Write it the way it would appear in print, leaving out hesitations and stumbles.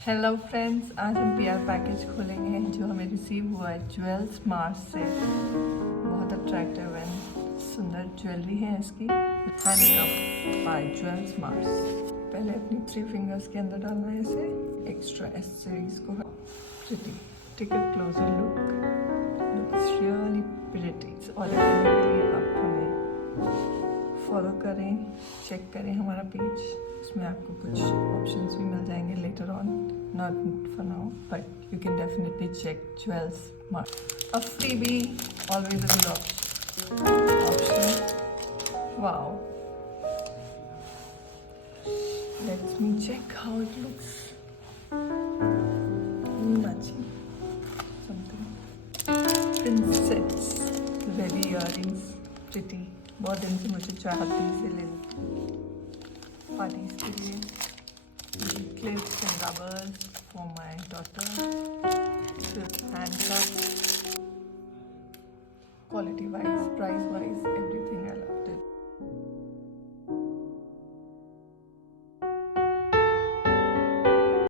Hello friends, आज हम PR package खोलेंगे जो हमें रिसीव हुआ है jewelsmars से। बहुत अट्रैक्टिव एंड सुंदर ज्वेलरी है इसकी। Handcuff by jewelsmars। पहले अपनी 3 फिंगर्स के अंदर डालना है इसे। एक्स्ट्रा एसेसरीज को pretty. Take a closer look. Looks really pretty. Order करने के लिए आप हमें फॉलो करें, चेक करें हमारा पेज। उसमें आपको कुछ ऑप्शंस भी मिल जाएंगे later on, not for now, but you can definitely check jewelsmars. A freebie, always a good option. Wow. Let me check how it looks. Matching something. Princess ready earrings, pretty. बहुत दिन से मुझे चाहती से ले parties के लिए। Clips and rubbers for my daughter. Handcuff. Quality wise, price wise, everything.